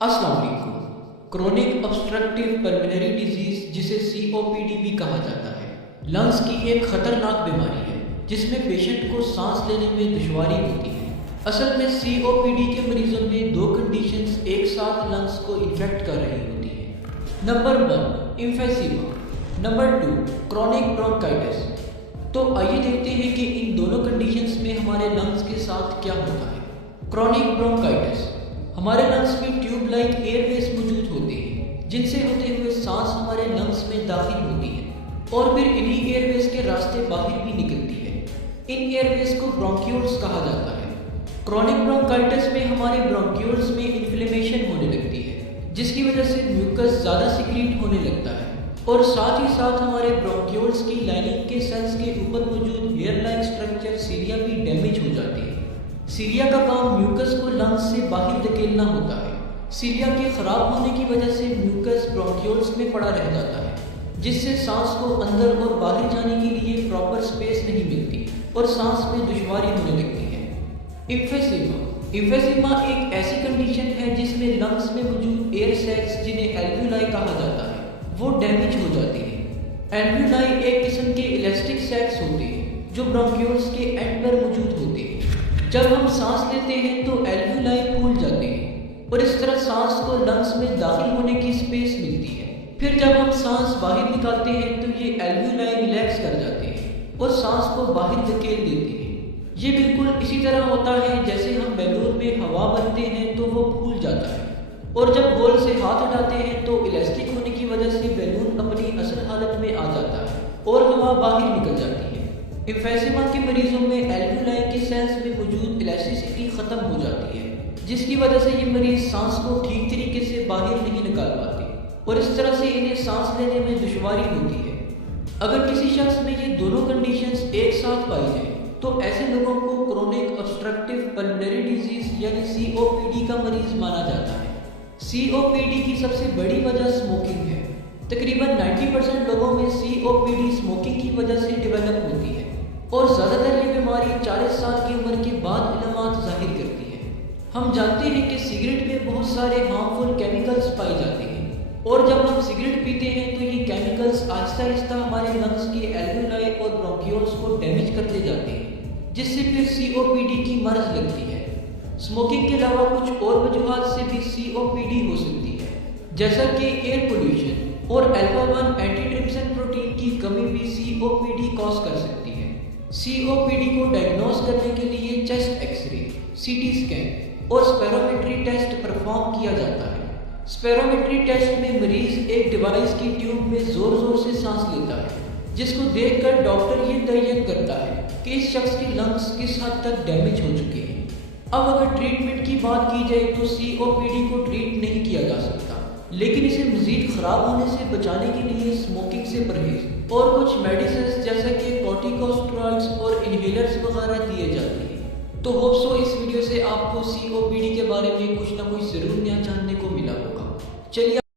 अस्सलाम वालेकुम। Chronic obstructive pulmonary disease जिसे COPD भी कहा जाता है, लंग्स की एक खतरनाक बीमारी है जिसमें पेशेंट को सांस लेने में दुश्वारी होती है। असल में COPD के मरीजों में दो कंडीशंस एक साथ लंग्स को इन्फेक्ट कर रही होती है। Number 1 emphysema, number 2 chronic bronchitis. तो आइए देखते हैं कि इन दोनों कंडीशंस में हमारे लंग्स के साथ क्या होता है। क्रोनिक ब्रोंकाइटिस, हमारे लंग्स में ट्यूब लाइक एयरवेज मौजूद होते हैं जिनसे होते हुए सांस हमारे लंग्स में दाखिल होती है और फिर इन्हीं एयरवेज के रास्ते बाहर भी निकलती है। इन एयरवेज को ब्रोंक्यूल्स कहा जाता है। क्रोनिक ब्रोंकाइटिस में हमारे ब्रोंक्यूल्स में इन्फ्लेमेशन होने लगती है जिसकी वजह से म्यूकस ज़्यादा सिक्रीट होने लगता है और साथ ही साथ हमारे ब्रोंक्यूल्स की लाइनिंग के सेल्स के ऊपर मौजूद हेयर लाइक स्ट्रक्चर सीलिया भी डैमेज हो जाती है। सीलिया का काम म्यूकस को लंग्स से बाहर धकेलना होता है। सीलिया के खराब होने की वजह से म्यूकस ब्रोंक्यूल्स में पड़ा रह जाता है जिससे सांस को अंदर और बाहर जाने के लिए प्रॉपर स्पेस नहीं मिलती और सांस में दुश्वारी होने लगती है। एम्फीसीमा, एम्फीसीमा एक ऐसी कंडीशन है जिसमें लंग्स में मौजूद एयर सैक्स जिन्हें एल्वियोलाई कहा जाता है वो डैमेज हो जाती है। एल्वियोलाई एक किस्म के इलास्टिक सैक्स होते हैं जो ब्रोंक्यूल्स के एंड पर मौजूद होते हैं। जब हम सांस लेते हैं तो एल्वियोलाई फूल जाते हैं और इस तरह सांस को लंग्स में दाखिल होने की स्पेस मिलती है। फिर जब हम सांस बाहर निकालते हैं तो ये एल्वियोलाई रिलैक्स कर जाते हैं और सांस को बाहर धकेल देते हैं। ये बिल्कुल इसी तरह होता है जैसे हम बैलून में हवा भरते हैं तो वो फूल जाता है और जब होल से हाथ हटाते हैं तो इलास्टिक होने की वजह से बैलून अपनी असल हालत में आ जाता है और हवा बाहर निकल जाती है। एम्फीसीमा के मरीजों में एल्वियोलाई के सेल्स में मौजूद इलास्टिसिटी खत्म हो जाती है जिसकी वजह से ये मरीज सांस को ठीक तरीके से बाहर नहीं निकाल पाते और इस तरह से इन्हें सांस लेने में दुश्वारी होती है। अगर किसी शख्स में ये दोनों कंडीशंस एक साथ पाई जाए तो ऐसे लोगों को क्रोनिक ऑब्स्ट्रक्टिव पल्मोनरी डिजीज यानी COPD का मरीज माना जाता है। COPD की सबसे बड़ी वजह स्मोकिंग है। तकरीबन 90% लोगों में COPD स्मोकिंग की वजह से डेवलप होती है और ज़्यादातर ये बीमारी 40 साल की उम्र के बाद इलामात जाहिर करती है। हम जानते हैं कि सिगरेट में बहुत सारे हार्मफुल केमिकल्स पाए जाते हैं और जब हम सिगरेट पीते हैं तो ये केमिकल्स आहिस्ता आहिस्ता हमारे लंग्स के एल्वियोलाई और ब्रोंक्यूल्स को डैमेज करते जाते हैं जिससे फिर COPD की मर्ज लगती है। स्मोकिंग के अलावा कुछ और वजूहात से भी COPD हो सकती है जैसा कि एयर पोल्यूशन और अल्फा-1 एंटीट्रिप्सिन प्रोटीन की कमी भी COPD कॉज कर सकती है। COPD को डायग्नोज करने के लिए चेस्ट एक्सरे, CT स्कैन और स्पेरोमेट्री टेस्ट परफॉर्म किया जाता है। स्पेरोमेट्री टेस्ट में मरीज एक डिवाइस की ट्यूब में जोर जोर से सांस लेता है जिसको देखकर डॉक्टर ये तयन करता है कि इस शख्स के लंग्स किस हद तक डैमेज हो चुके हैं। अब अगर ट्रीटमेंट की बात की जाए तो COPD को ट्रीट नहीं किया जा सकता लेकिन इसे मजीद खराब होने से बचाने के लिए स्मोकिंग से परहेज और कुछ मेडिसिन जैसे कि कॉर्टिकोस्टेरॉइड्स और इनहेलर्स वगैरह दिए जाते हैं। तो होप सो इस वीडियो से आपको COPD के बारे में कुछ ना कुछ ज़रूर नया जानने को मिला होगा। चलिए